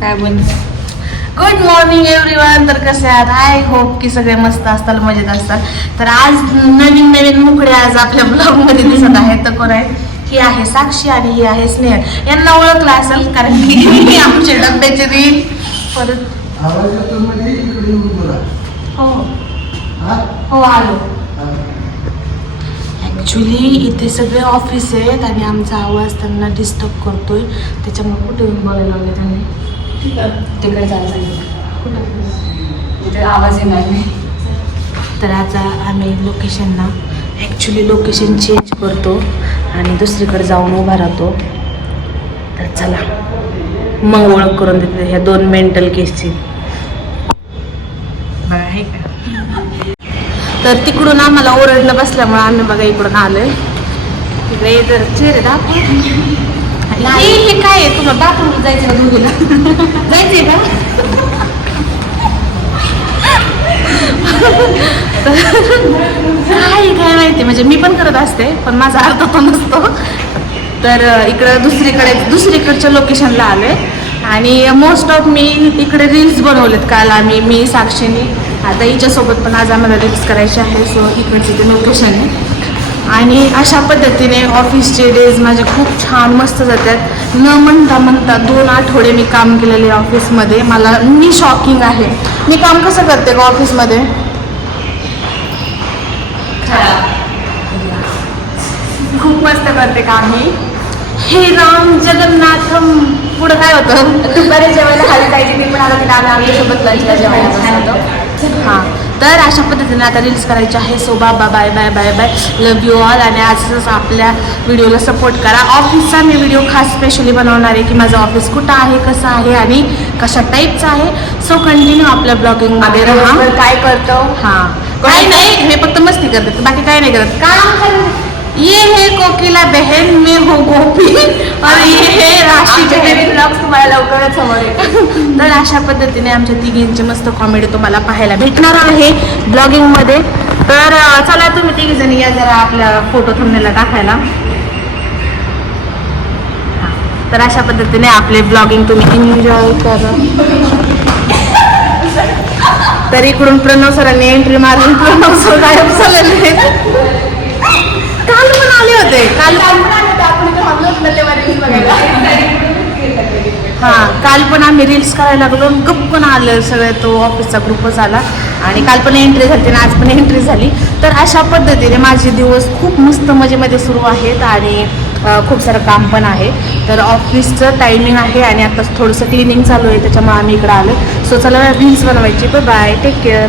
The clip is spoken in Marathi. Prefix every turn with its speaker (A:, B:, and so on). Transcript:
A: काय बोल?
B: गुड मॉर्निंग एव्हरीवन तर कसे आहात? आय होप की सगळे मस्त असतात मजेत असतात. तर आज नवीन नवीन मुकडे आज आपल्या ब्लॉगमध्ये दिसत आहेत. तर कोण आहे? ही आहे साक्षी आणि ही आहे स्नेह. यांना ओळखलं असेल कारण की आमचे डब्याचे रील परत हो.
C: हो
B: आलो. ॲक्च्युली इथे सगळे ऑफिस आहेत आणि आमचा आवाज त्यांना डिस्टर्ब करतोय. त्याच्यामुळे कुठे येऊन बोलायला लागले त्यांनी?
A: तिकडे जायला सांगितलं तिथे आवाज येणार नाही.
B: तर आता आम्ही लोकेशनना ॲक्च्युली लोकेशन चेंज करतो आणि दुसरीकडे जाऊन उभा राहतो. तर चला मग ओळख करून देते ह्या दोन मेंटल केसची बघा आहे का? तर तिकडून आम्हाला ओरडलं बसल्यामुळे आम्ही बघा इकडून आलोय. तिकडे तर चेहरे दाखव. हे हे काय आहे? तुम्हाला दाखवून जायचं का दोघीला? तर काय काय माहिती म्हणजे मी पण करत असते पण माझा अर्थ पण नसतो. तर इकडं दुसरीकडे दुसरीकडच्या लोकेशनला आले आणि मोस्ट ऑफ मी इकडे रील्स बनवलेत काल आम्ही मी साक्षीनी. आता हिच्यासोबत पण आज आम्हाला रील्स करायचे आहे सो इकडचे ते लोकेशन आहे. आणि अशा पद्धतीने ऑफिसचे डेज माझे खूप छान मस्त जातात. न म्हणता म्हणता दोन आठवडे मी काम केलेले ऑफिसमध्ये मला मी शॉकिंग आहे. मी काम कसं करते का ऑफिसमध्ये खूप मस्त करते काम मी हे राम जगन्नाथम पुढं काय होतं?
A: दुपारी जेवायला खाली जायची मी पण आता तिला आम्ही आमच्यासोबत लंचला जेवायला बसलो
B: हां तर अशा पद्धतीने आता रील्स करायचे आहे. सो बाबा bye bye bye bye love you all आणि आजच आपल्या व्हिडिओला सपोर्ट करा. ऑफिसचा मी व्हिडिओ खास स्पेशली बनवणार आहे की माझं ऑफिस कुठं आहे कसं आहे आणि कशा टाईपचं आहे. सो कंटिन्यू आपल्या ब्लॉगिंगमध्ये राहा.
A: काय करतो?
B: हाँ. काही नाही मी फक्त मस्ती करते बाकी काही नाही करत. काम ये है कोकिला बहन में हो गोपी। और ये है राशि
A: ब्लॉग्स तुम्हाला लवकरच समोर येतील.
B: तर अशा पद्धतीने आमच्या तिघींची मस्त कॉमेडी तुम्हाला पाहायला भेटणार आहे ब्लॉगिंगमध्ये तर चला तुम्ही तिघी जणी या जरा आपल्या फोटो थंबनेला टाकायला. तर अशा पद्धतीने आपले ब्लॉगिंग तुम्ही एन्जॉय करा. तर इकडून प्रणव सरांनी एंट्री मारून प्रणव सर गायब झालेले काल पण आले होते काल हा काल पण आम्ही रील्स करायला लागलो गप्प पण आलं सगळं तो ऑफिसचा ग्रुपच आला आणि काल पण एंट्री झाली आणि आज पण एंट्री झाली. तर अशा पद्धतीने माझे दिवस खूप मस्त मजेमध्ये सुरू आहेत आणि खूप सारं काम पण आहे. तर ऑफिसचं टायमिंग आहे आणि आता थोडंसं क्लिनिंग चालू आहे त्याच्यामुळे आम्ही इकडं आलो. सो चला रील्स बनवायची. Bye take care